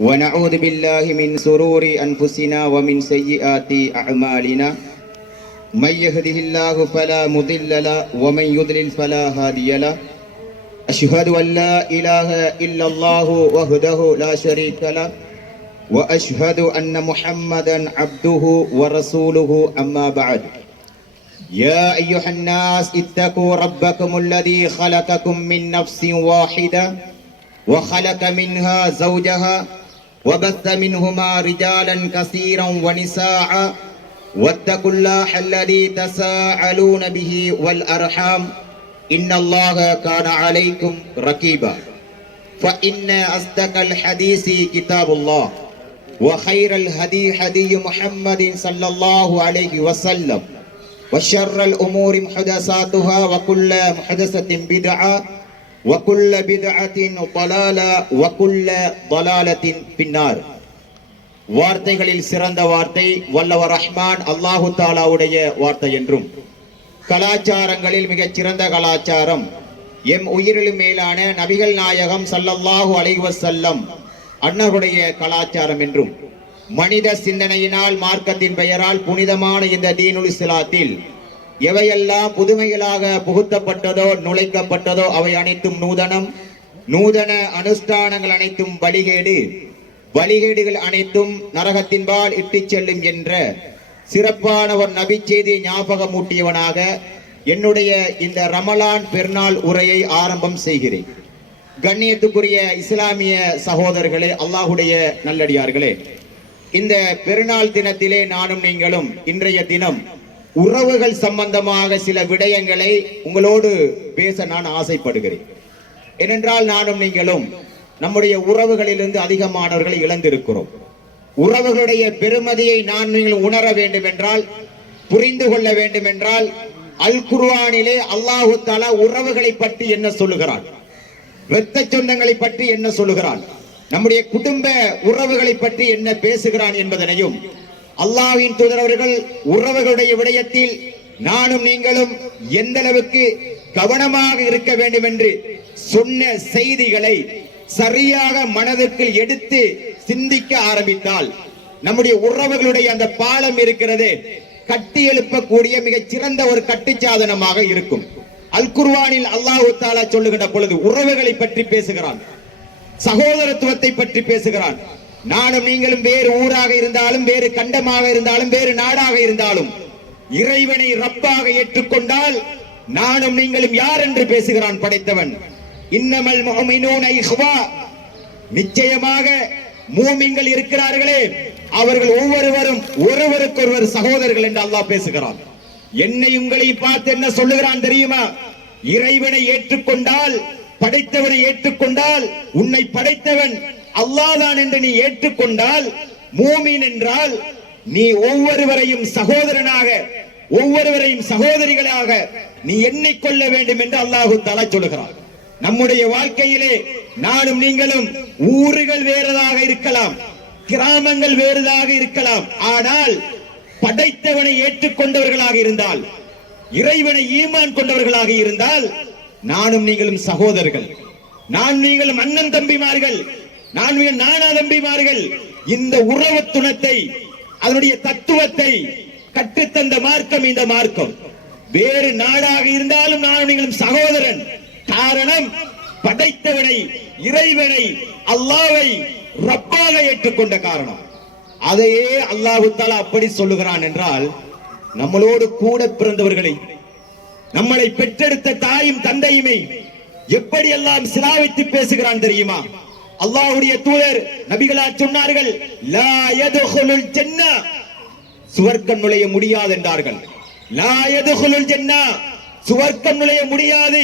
ونعوذ بالله من سرور أنفسنا ومن سيئات أعمالنا. من يهده الله فلا مضل له ومن يضلل فلا هادي له. أشهد أن لا إله إلا الله وحده لا شريك له وأشهد أن محمدا عبده ورسوله أما بعد. يا أيها الناس اتقوا ربكم الذي خلقكم من نفس واحدة وخلق منها زوجها وبث منهما رجالا كثيرا ونساء. واتقوا الله الذي تساءلون به والأرحام. إن الله كان عليكم رقيبا فإن أصدق الحديث كتاب الله. وخير الهدي هدي محمد صلى الله عليه وسلم. وشر الأمور محدثاتها وكل محدثة بدعة. வகுல்ல பிதஅத்தின் பலால வகுல்ல பலாலத்தின் பின்னார் வார்த்தைகளில் சிறந்த வார்த்தை வல்லவர் ரஹ்மான் அல்லாஹு தாலாவுடைய வார்த்தை என்றும் கலாச்சாரங்களில் மிகச் சிறந்த கலாச்சாரம் எம் உயிரிலும் மேலான நபிகள் நாயகம் சல்லல்லாஹு அலைவசல்லம் அன்னருடைய கலாச்சாரம் என்றும் மனித சிந்தனையினால் மார்க்கத்தின் பெயரால் புனிதமான இந்த தீனுல் இஸ்லாத்தில் எவையெல்லாம் புதுமைகளாக புகுத்தப்பட்டதோ நுழைக்கப்பட்டதோ அவை அனைத்தும் நூதனம். நூதன அனுஷ்டானங்கள் அனைத்தும் வழிகேடு. வழிகேடுகள் அனைத்தும் நரகத்தின்பால் இட்டுச் செல்லும் என்ற சிறப்பான ஒரு நபி ஞாபகமூட்டியவனாக என்னுடைய இந்த ரமலான் பெருநாள் உரையை ஆரம்பம் செய்கிறேன். கண்ணியத்துக்குரிய இஸ்லாமிய சகோதரர்களே அல்லாஹுடைய நல்லடியார்களே இந்த பெருநாள் தினத்திலே நானும் நீங்களும் இன்றைய தினம் உறவுகள் சம்பந்தமாக சில விடயங்களை உங்களோடு பேச நான் ஆசைப்படுகிறேன். ஏனென்றால் நானும் நீங்களும் நம்முடைய உறவுகளிலிருந்து அதிகமானவர்களை இழந்திருக்கிறோம். உறவுகளுடைய பெருமதியை நான் நீங்கள் உணர வேண்டும் என்றால் புரிந்து கொள்ள வேண்டும் என்றால் அல் குர்ஆனிலே அல்லாஹு தாலா உறவுகளை பற்றி என்ன சொல்லுகிறான்? இரத்த சொந்தங்களை பற்றி என்ன சொல்லுகிறான்? நம்முடைய குடும்ப உறவுகளை பற்றி என்ன பேசுகிறான் என்பதனையும் அல்லாஹ்வின் தூதரவர்கள் உறவுகளுடைய விடயத்தில் நானும் நீங்களும் எந்த அளவுக்கு கவனமாக இருக்க வேண்டும் என்று சொன்ன செய்திகளை சரியாக மனதிற்கு எடுத்து சிந்திக்க ஆரம்பித்தால் நம்முடைய உறவுகளுடைய அந்த பாலம் இருக்கிறது கட்டி எழுப்பக்கூடிய மிகச் சிறந்த ஒரு கட்டுச்சாதனமாக இருக்கும். அல் குர்வானில் அல்லாஹ் தாலா சொல்லுகின்ற பொழுது உறவுகளை பற்றி பேசுகிறான் சகோதரத்துவத்தை பற்றி பேசுகிறான். நானும் நீங்களும் வேறு ஊராக இருந்தாலும் வேறு கண்டமாக இருந்தாலும் வேறு நாடாக இருந்தாலும் இறைவனை ரப்பாக ஏற்றுக்கொண்டால் நானும் நீங்களும் யார் என்று பேசுகிறான் படைத்தவன். இன்னமல் முஹ்மினூன இஹ்வா. நிச்சயமாக மூமிங்கள் இருக்கிறார்களே அவர்கள் ஒவ்வொருவரும் ஒருவருக்கொருவர் சகோதரர்கள் என்று அல்லாஹ் பேசுகிறான். என்னை உங்களை பார்த்து என்ன சொல்லுகிறான் தெரியுமா? இறைவனை ஏற்றுக்கொண்டால் படைத்தவனை ஏற்றுக்கொண்டால் உன்னை படைத்தவன் அல்லாதான் என்று நீ ஏற்றுக்கொண்டால் மூமீன் என்றால் நீ ஒவ்வொருவரையும் சகோதரனாக ஒவ்வொருவரையும் சகோதரிகளாக நீ எண்ணிக்கொள்ள வேண்டும் என்று அல்லாஹு தலா சொல்லுகிறார் நம்முடைய வாழ்க்கையிலே நானும் நீங்களும் ஊர்கள் வேறதாக இருக்கலாம் கிராமங்கள் வேறதாக இருக்கலாம் ஆனால் படைத்தவனை ஏற்றுக்கொண்டவர்களாக இருந்தால் இறைவனை ஈமான் கொண்டவர்களாக இருந்தால் நானும் நீங்களும் சகோதரர்கள் நான் நீங்களும் அண்ணன் தம்பிமார்கள் நான் நீங்கள் நானா இந்த உறவு துணத்தை அதனுடைய தத்துவத்தை கற்றுத்தந்த மார்க்கம் இந்த மார்க்கம். வேறு நாடாக இருந்தாலும் நானும் நீங்களும் சகோதரன். காரணம் படைத்தவனை இறைவனை அல்லாவை ரப்பாக ஏற்றுக்கொண்ட காரணம். அதையே அல்லாஹு தாலா அப்படி சொல்லுகிறான் என்றால் நம்மளோடு கூட பிறந்தவர்களை நம்மளை பெற்றெடுத்த தாயும் தந்தையுமே எப்படி எல்லாம் சிலாவித்து பேசுகிறான் தெரியுமா? அல்லாஹ்வுடைய தூதர் நபிகளா சொன்னார்கள் லா யதுகுலுல் ஜன்னah சுவர்க்கம் நுழைய முடியாது என்றார்கள் லா யதுகுலுல் ஜன்னah சுவர்க்கம் நுழைய முடியாது.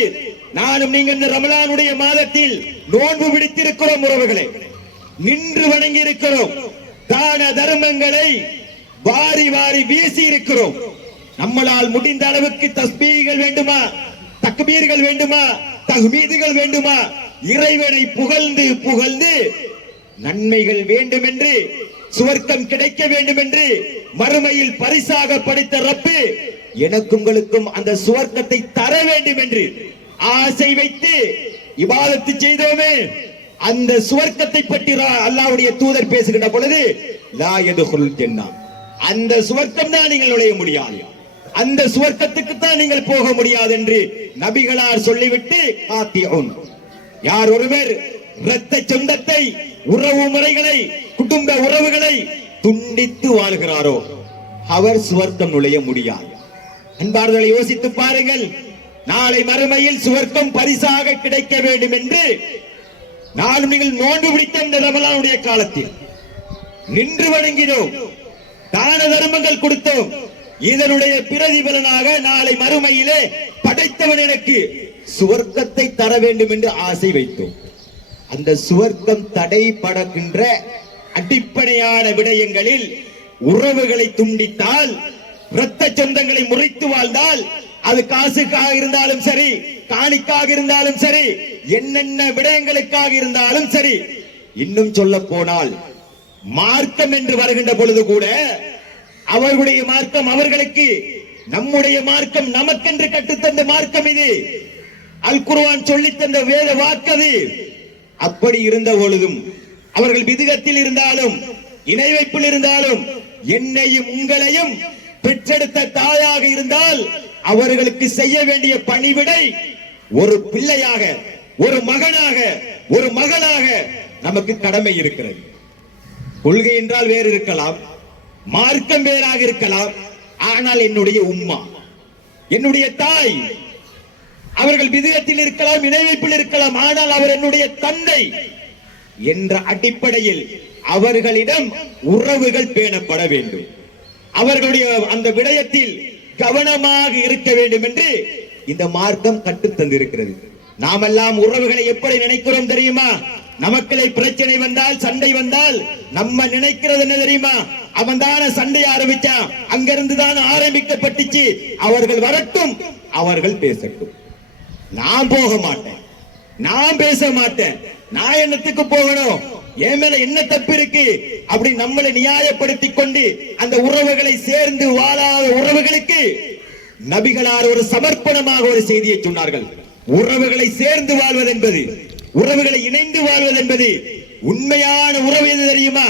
நானும் நீங்க இந்த ரமலானுடைய மாதத்தில் நோன்பு பிடித்திருக்கிறோம் உறவுகளை. நின்று வணங்கி இருக்கிறோம் தான தர்மங்களை வாரி வாரி வீசி இருக்கிறோம் நம்மளால் முடிந்த அளவுக்கு தஸ்பீகள் வேண்டுமா? தக்பீர்கள் வேண்டுமா? தகுமீதிகள் வேண்டுமா? இறைவனை புகழ்ந்து புகழ்ந்து நன்மைகள் வேண்டும் என்று சுவர்க்கம் கிடைக்க வேண்டும் என்று மறுமையில் பரிசாக படைத்த ரப்பு எனக்கும் உங்களுக்கும் அந்த சுவர்க்கத்தை தர வேண்டும் என்று ஆசை வைத்து இபாதத்து செய்தோமே. அந்த சுவர்க்கத்தை பற்றி ரா- தூதர் பேசுகின்ற பொழுது லா யதுகுல் அந்த சுவர்க்கம் தான் நீங்கள் நுழைய முடியாது. அந்த சுவர்க்கத்துக்கு தான் நீங்கள் போக முடியாது என்று நபிகளார் சொல்லிவிட்டு ஆத்தியோன் யார் ஒருவர் இரத்த சொந்தத்தை உறவு முறைகளை குடும்ப உறவுகளை துண்டித்து வாழ்கிறாரோ அவர் சுவர்க்கம் நுழைய முடியாது. அன்பார்களை யோசித்து பாருங்கள் நாளை மறுமையில் சுவர்க்கம் பரிசாக கிடைக்க வேண்டும் என்று நானும் நீங்கள் நோண்டு பிடித்த இந்த ரமலானுடைய காலத்தில். நின்று வணங்கினோம் தான தர்மங்கள் கொடுத்தோம் இதனுடைய பிரதிபலனாக நாளை மறுமையிலே படைத்தவன் எனக்கு சுவர்க்கத்தை தர வேண்டும் என்று ஆசை வைத்தோம். அந்த சுவர்க்கம் தடைபடுகின்ற அடிப்படையான விடயங்களில் உறவுகளை துண்டித்தால் இரத்த சொந்தங்களை முறித்து வாழ்ந்தால் அது காசுக்காக இருந்தாலும் சரி காணிக்காக இருந்தாலும் சரி என்னென்ன விடயங்களுக்காக இருந்தாலும் சரி இன்னும் சொல்ல போனால் மார்க்கம் என்று வருகின்ற பொழுது கூட அவர்களுடைய மார்க்கம் அவர்களுக்கு நம்முடைய மார்க்கம் நமக்கென்று கற்றுத்தந்த மார்க்கம் இது. அல் குருவான் சொல்லித்தந்த வேத வாக்கது அப்படி இருந்த பொழுதும் அவர்கள் விதுகத்தில் இருந்தாலும் இணை வைப்பில் இருந்தாலும் என்னையும் உங்களையும் பெற்றெடுத்த தாயாக இருந்தால் அவர்களுக்கு செய்ய வேண்டிய பணிவிடை ஒரு பிள்ளையாக ஒரு மகனாக ஒரு மகளாக நமக்கு கடமை இருக்கிறது. கொள்கை என்றால் வேறு இருக்கலாம். மார்க்கம் வேறாக இருக்கலாம். ஆனால் என்னுடைய உம்மா என்னுடைய தாய் அவர்கள் விதயத்தில் இருக்கலாம் இணைவைப்பில் இருக்கலாம் ஆனால் அவர் என்னுடைய தந்தை என்ற அடிப்படையில் அவர்களிடம் உறவுகள் பேணப்பட வேண்டும். அவர்களுடைய அந்த விடயத்தில் கவனமாக இருக்க வேண்டும் என்று இந்த மார்க்கம் கற்றுத் தந்திருக்கிறது நாமெல்லாம் உறவுகளை எப்படி நினைக்கிறோம் தெரியுமா? நமக்களை பிரச்சனை வந்தால் சண்டை வந்தால் நம்ம நினைக்கிறது என்ன தெரியுமா? அவன் தான சண்டை ஆரம்பிச்சான். அங்கிருந்து தான் ஆரம்பிக்கப்பட்டுச்சு. அவர்கள் வரட்டும் அவர்கள் பேசட்டும். நான் போக மாட்டேன். நான் பேச மாட்டேன். நான் என்னத்துக்கு போகணும்? என் மேல என்ன தப்பு இருக்கு? அப்படி நம்மளை நியாயப்படுத்திக் கொண்டு அந்த உறவுகளை சேர்ந்து வாழாத உறவுகளுக்கு நபிகளார் ஒரு சமர்ப்பணமாக ஒரு செய்தியை சொன்னார்கள். உறவுகளை சேர்ந்து வாழ்வது என்பது உறவுகளை இணைந்து வாழ்வது என்பது உண்மையான உறவு எது தெரியுமா?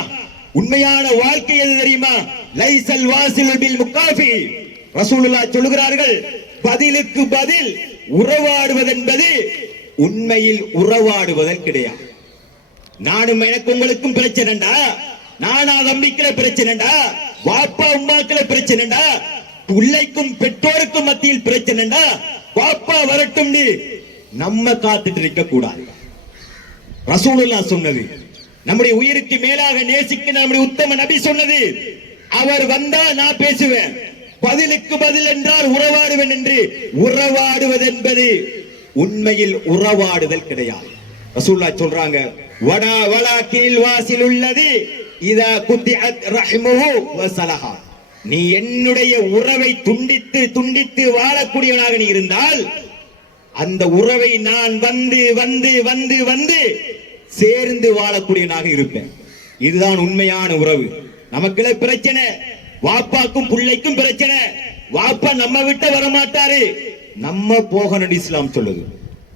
உண்மையான வாழ்க்கை எது தெரியுமா? லைசல் வாசில் பில் முக்காஃபி. ரசூலுல்லாஹ் சொல்லுகிறார்கள் பதிலுக்கு பதில் உறவாடுவது என்பது உண்மையில் உறவாடுவதன் கிடையாது. நானும் எனக்கு உங்களுக்கும் பிரச்சனைடா நானா தம்பிக்கிற பிரச்சனைடா வாப்பா உமாக்கிற பிரச்சனைடா பிள்ளைக்கும் பெற்றோருக்கும் மத்தியில் பிரச்சனைடா வாப்பா வரட்டும் நம்ம காத்துட்டு இருக்க கூடாது ரசூலுல்லா சொன்னது. நம்முடைய உயிருக்கு மேலாக நேசிக்க நம்முடைய உத்தம நபி சொன்னது. அவர் வந்தா நான் பேசுவேன். பதிலுக்கு பதில் என்றால் உறவாடுவேன் என்று உறவாடுவது என்பது உண்மையில் உறவாடுதல் கிடையாது. ரசூல்லா சொல்றாங்க வடா வலா கீழ் வாசில் உள்ளது. இதா குத்திஅத் ரஹ்முஹு வசலஹா. நீ என்னுடைய உறவை துண்டித்து துண்டித்து வாழக்கூடியவனாக நீ இருந்தால் அந்த உறவை நான் வந்து வந்து வந்து வந்து சேர்ந்து வாழக்கூடியனாக இருப்பேன். இதுதான் உண்மையான உறவு. நமக்குள்ள பிரச்சனை. வாப்பாக்கும் பிள்ளைக்கும் பிரச்சனை. வாப்பா நம்ம விட்ட வரமாட்டாரு. நம்ம போகணும் இஸ்லாம் சொல்லுது.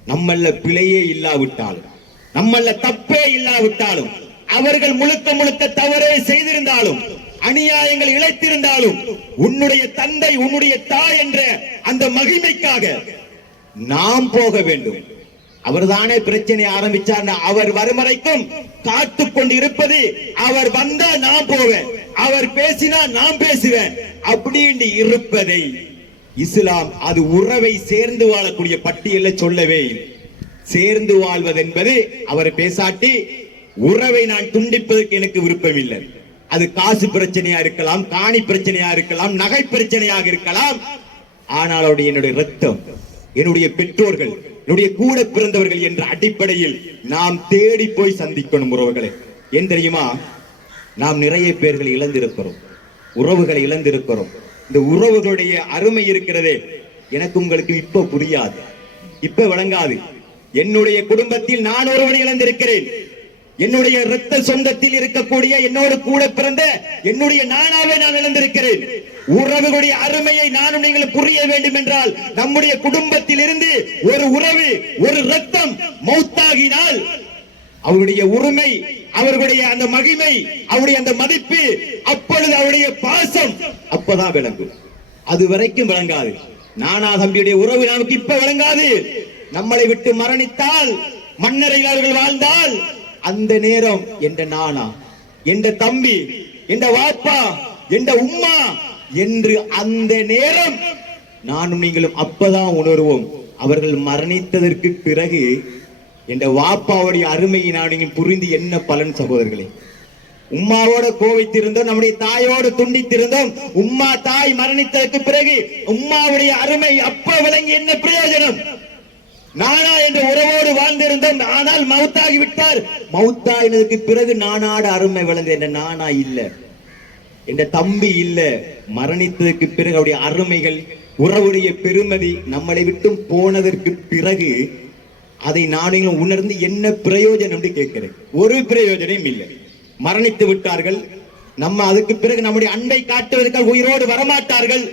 நம்மள பிழையே இல்லாவிட்டாலும் நம்மள தப்பே இல்லாவிட்டாலும் அவர்கள் முழுக்க முழுக்க தவறே செய்திருந்தாலும் அநியாயங்கள் இழைத்திருந்தாலும் உன்னுடைய தந்தை உன்னுடைய தாய் என்ற அந்த மகிமைக்காக நாம் போக வேண்டும். அவர்தானே பிரச்சனை ஆரம்பிச்சார் அவர் வரும் வரைக்கும் காத்து கொண்டு இருப்பது அவர் வந்தா நான் போவேன் அவர் பேசினா நான் பேசுவேன் அப்படின்னு இருப்பதை இஸ்லாம் அது உறவை சேர்ந்து வாழக்கூடிய பட்டியல சொல்லவே சேர்ந்து வாழ்வது என்பது அவர் பேசாட்டி உறவை நான் துண்டிப்பதற்கு எனக்கு விருப்பம் இல்லை அது காசு பிரச்சனையா இருக்கலாம் காணி பிரச்சனையா இருக்கலாம் நகை பிரச்சனையாக இருக்கலாம் ஆனால் அவருடைய என்னுடைய ரத்தம் என்னுடைய பெற்றோர்கள் என்னுடைய கூட பிறந்தவர்கள் என்ற அடிப்படையில் நாம் தேடி போய் சந்திக்கணும் உறவுகளை. ஏன் தெரியுமா? நாம் நிறைய பேர்களை இழந்திருக்கிறோம். உறவுகளை இழந்திருக்கிறோம். இந்த உறவுகளுடைய அருமை இருக்கிறதே எனக்கு உங்களுக்கு இப்ப புரியாது. இப்ப விளங்காது. என்னுடைய குடும்பத்தில் நான் ஒருவனை இழந்திருக்கிறேன். என்னுடைய இரத்த சொந்தத்தில் இருக்கக்கூடிய என்னோடு கூட பிறந்த என்னுடைய நானாவே நான் இழந்திருக்கிறேன். உறவுகளுடைய அருமையை நானும் நீங்களும் புரிய வேண்டும் என்றால் நம்முடைய குடும்பத்தில் இருந்து ஒரு உறவு ஒரு ரத்தம் மௌத்தாகினால் அவருடைய உரிமை அவர்களுடைய அந்த மகிமை அவருடைய அந்த மதிப்பு அப்பொழுது அவருடைய பாசம் அப்பதான் விளங்கும். அது வரைக்கும் விளங்காது. நானா தம்பியுடைய உறவு நமக்கு இப்ப விளங்காது. நம்மளை விட்டு மரணித்தால் மன்னரையில் அவர்கள் வாழ்ந்தால் அந்த நேரம் என்ற நானா என்ற தம்பி என்ற வாப்பா என்ற உம்மா என்று அந்த நேரம் நானும் நீங்களும் அப்பதான் உணர்வோம். அவர்கள் மரணித்ததற்கு பிறகு என்ற வாப்பாவுடைய அருமையை நான் நீங்கள் புரிந்து என்ன பலன் சகோதரர்களே. உம்மாவோட கோவித்திருந்தோம் நம்முடைய தாயோடு துண்டித்திருந்தோம். உம்மா தாய் மரணித்ததற்கு பிறகு உம்மாவுடைய அருமை அப்ப விளங்கி என்ன பிரயோஜனம்? நானா என்ற உறவோடு வாழ்ந்திருந்தோம் ஆனால் மவுத்தாகி விட்டார். மவுத்தாயினதுக்கு பிறகு நானாட அருமை விளங்க என்ற நானா இல்ல. என்ற தம்பி இல்ல மரணித்ததுக்கு பிறகு அவருடைய அருமைகள் உறவுடைய பெருமதி நம்மளை விட்டும் போனதற்கு பிறகு அதை நானும் உணர்ந்து என்ன பிரயோஜனம் என்று கேட்கிறேன். ஒரு பிரயோஜனம் இல்லை. மரணித்து விட்டார்கள். நம்ம அதுக்கு பிறகு நம்முடைய அன்பை காட்டுவதற்காக உயிரோடு வரமாட்டார்கள்.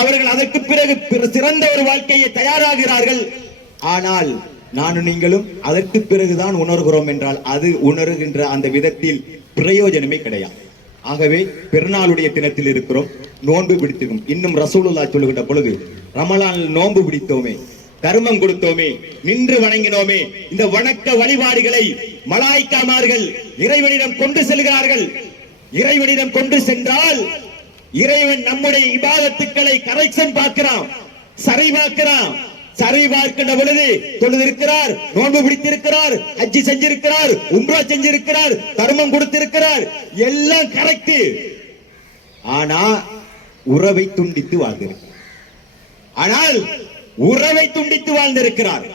அவர்கள் அதற்கு பிறகு சிறந்த ஒரு வாழ்க்கையை தயாராகிறார்கள். ஆனால் நானும் நீங்களும் அதற்கு பிறகுதான் உணர்கிறோம் என்றால் அது உணர்கின்ற அந்த விதத்தில் பிரயோஜனமே கிடையாது. ஆகவே பெருநாளுடைய தினத்தில் இருக்கிறோம். நோன்பு பிடித்திருக்கும் இன்னும் ரசூலுல்லா சொல்லுகின்ற பொழுது ரமலான் நோன்பு பிடித்தோமே தர்மம் கொடுத்தோமே நின்று வணங்கினோமே இந்த வணக்க வழிபாடுகளை மலாய்க்காமார்கள் இறைவனிடம் கொண்டு செல்கிறார்கள். இறைவனிடம் கொண்டு சென்றால் இறைவன் நம்முடைய இபாதத்துக்களை கரெக்ஷன் பார்க்கிறான் சரி பார்க்கிறான் சரி பார்க்கின்ற பொழுது தொழுதிருக்கிறார் நோன்பு பிடித்திருக்கிறார் அஜி செஞ்சிருக்கிறார் உம்ரா செஞ்சிருக்கிறார் தர்மம் கொடுத்திருக்கிறார். எல்லாம் கரெக்ட் ஆனா உறவை துண்டித்து வாழ்ந்திருக்கிறார். ஆனால் உறவை துண்டித்து வாழ்ந்திருக்கிறார்.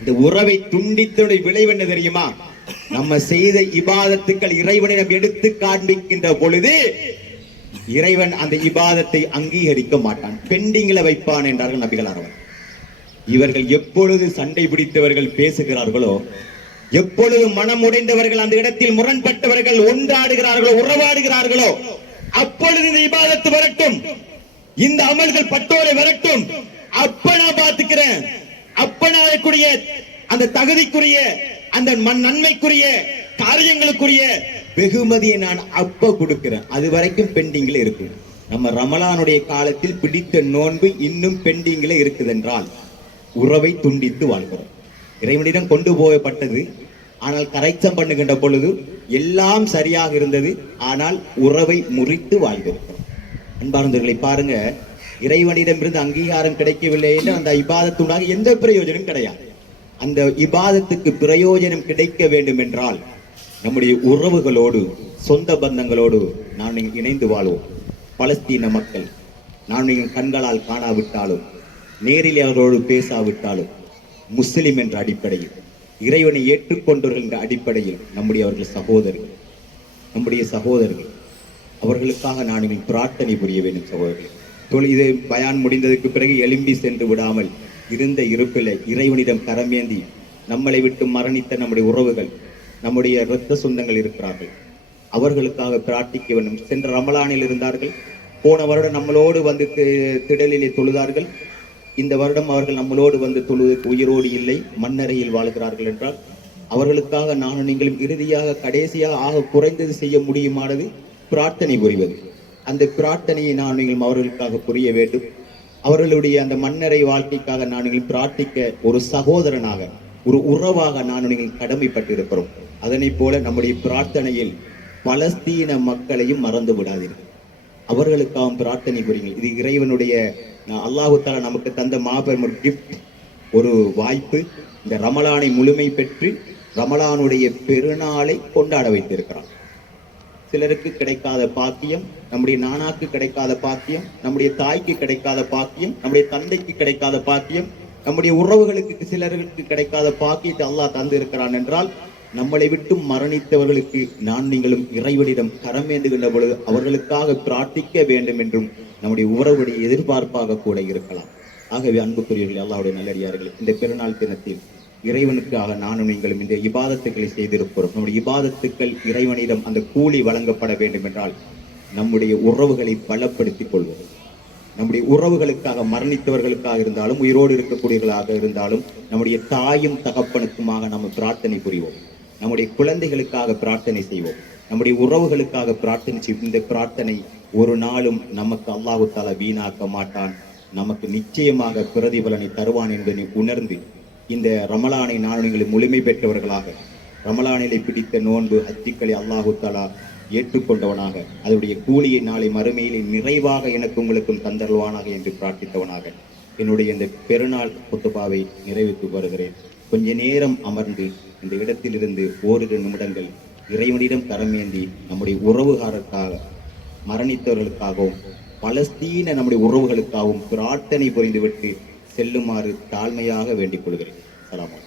இந்த உறவை துண்டித்தனுடைய விளைவு என்ன தெரியுமா? நம்ம செய்த இபாதத்துக்கள் இறைவனிடம் எடுத்து காண்பிக்கின்ற பொழுது இறைவன் அந்த இபாதத்தை அங்கீகரிக்க மாட்டான். பெண்டிங்ல வைப்பான் என்றார்கள் நபிகள் அரவன் இவர்கள் எப்பொழுது சண்டை பிடித்தவர்கள் பேசுகிறார்களோ எப்பொழுது மனம் உடைந்தவர்கள் அந்த இடத்தில் முரண்பட்டவர்கள் ஒன்றாடுகிறார்களோ உறவாடுகிறார்களோ அப்பொழுது இந்த இபாதத்து வரட்டும். இந்த அமல்கள் பட்டோரை வரட்டும். அப்ப நான் பார்த்துக்கிறேன். அப்ப நான் அந்த தகுதிக்குரிய அந்த மண் நன்மைக்குரிய காரியங்களுக்குரிய வெகுமதியை நான் அப்ப கொடுக்கிறேன். அது வரைக்கும் பெண்டிங்ல இருக்கு. நம்ம ரமலானுடைய காலத்தில் பிடித்த நோன்பு இன்னும் பெண்டிங்ல இருக்குதென்றால் உறவை துண்டித்து வாழ்கிறோம். இறைவனிடம் கொண்டு போகப்பட்டது. ஆனால் கரைச்சம் பண்ணுகின்ற பொழுது எல்லாம் சரியாக இருந்தது. ஆனால் உறவை முறித்து வாழ்ந்திருக்கிறோம். அன்பார்ந்தவர்களை பாருங்க. இறைவனிடமிருந்து அங்கீகாரம் கிடைக்கவில்லை என்று அந்த இபாதத்துடாக எந்த பிரயோஜனம் கிடையாது. அந்த இபாதத்துக்கு பிரயோஜனம் கிடைக்க வேண்டும் என்றால் நம்முடைய உறவுகளோடு சொந்த பந்தங்களோடு நாம் நீங்கள் இணைந்து வாழ்வோம். பலஸ்தீன மக்கள் நான் நீங்கள் கண்களால் காணாவிட்டாலும் நேரில் அவர்களோடு பேசாவிட்டாலும் முஸ்லிம் என்ற அடிப்படையில் இறைவனை ஏற்றுக்கொண்டவர்கள் என்ற அடிப்படையில் நம்முடைய அவர்கள் சகோதரர்கள் நம்முடைய சகோதரர்கள் அவர்களுக்காக நான் இனி பிரார்த்தனை புரிய வேண்டும் சகோதரர்கள். தொழு- இது பயான் முடிந்ததுக்கு பிறகு எலும்பி சென்று விடாமல் இருந்த இருப்பில் இறைவனிடம் கரமேந்தி நம்மளை விட்டு மரணித்த நம்முடைய உறவுகள் நம்முடைய இரத்த சொந்தங்கள் இருக்கிறார்கள். அவர்களுக்காக பிரார்த்திக்க வேண்டும். சென்ற ரமலானில் இருந்தார்கள். போன வருடம் நம்மளோடு வந்து தி- திடலிலே தொழுதார்கள். இந்த வருடம் அவர்கள் நம்மளோடு வந்து தொழுவதற்கு உயிரோடு இல்லை மண்ணறையில் வாழ்கிறார்கள் என்றால் அவர்களுக்காக நானும் நீங்களும் இறுதியாக கடைசியாக ஆக குறைந்தது செய்ய முடியுமானது பிரார்த்தனை புரிவது. அந்த பிரார்த்தனையை நான் நீங்களும் அவர்களுக்காக புரிய வேண்டும். அவர்களுடைய அந்த மன்னரை வாழ்க்கைக்காக நான் நீங்கள் பிரார்த்திக்க ஒரு சகோதரனாக ஒரு உறவாக நான் நீங்கள் கடமைப்பட்டிருக்கிறோம். அதனை அதனைப் போல நம்முடைய பிரார்த்தனையில் பலஸ்தீன மக்களையும் மறந்து விடாதீர்கள். அவர்களுக்காகவும் பிரார்த்தனை புரியுங்கள் இது இறைவனுடைய அல்லாஹு தாலா நமக்கு தந்த மாபெரும் ஒரு கிஃப்ட் ஒரு வாய்ப்பு. இந்த ரமலானை முழுமை பெற்று ரமலானுடைய பெருநாளை கொண்டாட வைத்திருக்கிறான். சிலருக்கு கிடைக்காத பாக்கியம் நம்முடைய நானாக்கு கிடைக்காத பாக்கியம் நம்முடைய தாய்க்கு கிடைக்காத பாக்கியம் நம்முடைய தந்தைக்கு கிடைக்காத பாக்கியம் நம்முடைய உறவுகளுக்கு சிலருக்கு கிடைக்காத பாக்கியத்தை அல்லாஹ் தந்து இருக்கிறான் என்றால் நம்மளை விட்டு மரணித்தவர்களுக்கு நான் நீங்களும் இறைவனிடம் கரமேந்துகின்ற பொழுது அவர்களுக்காக பிரார்த்திக்க வேண்டும் என்றும் நம்முடைய உறவுடைய எதிர்பார்ப்பாக கூட இருக்கலாம். ஆகவே அன்புக்குரியவர்கள் அல்லாஹ்வுடைய நல்லடியார்கள் இந்த பெருநாள் தினத்தில் இறைவனுக்காக நானும் நீங்களும் இந்த இபாதத்துக்களை செய்திருக்கிறோம். நம்முடைய இபாதத்துக்கள் இறைவனிடம் அந்த கூலி வழங்கப்பட வேண்டும் என்றால் நம்முடைய உறவுகளை பலப்படுத்திக் கொள்வோம். நம்முடைய உறவுகளுக்காக மரணித்தவர்களுக்காக இருந்தாலும் உயிரோடு இருக்கக்கூடியவர்களாக இருந்தாலும் நம்முடைய தாயும் தகப்பனுக்குமாக நம்ம பிரார்த்தனை புரிவோம். நம்முடைய குழந்தைகளுக்காக பிரார்த்தனை செய்வோம். நம்முடைய உறவுகளுக்காக பிரார்த்தனை செய்வோம். இந்த பிரார்த்தனை ஒரு நாளும் நமக்கு அல்லாஹு தாலா வீணாக்க மாட்டான். நமக்கு நிச்சயமாக பிரதிபலனை தருவான் என்பதை உணர்ந்து இந்த ரமலானை நாடுகளை முழுமை பெற்றவர்களாக ரமலானிலை பிடித்த நோன்பு ஹத்திக்களை அல்லாஹு தாலா ஏற்றுக்கொண்டவனாக அதனுடைய கூலியை நாளை மறுமையிலே நிறைவாக எனக்கு உங்களுக்கும் தந்தருவானாக என்று பிரார்த்தித்தவனாக என்னுடைய இந்த பெருநாள் குத்துபாவை நிறைவேற்றி வருகிறேன். கொஞ்ச நேரம் அமர்ந்து இந்த இடத்திலிருந்து ஓரிரு நிமிடங்கள் இறைவனிடம் கரமேந்தி நம்முடைய உறவுகாரருக்காக மரணித்தவர்களுக்காகவும் பலஸ்தீன நம்முடைய உறவுகளுக்காகவும் பிரார்த்தனை புரிந்துவிட்டு செல்லுமாறு தாழ்மையாக வேண்டிக் கொள்கிறேன். சலாமா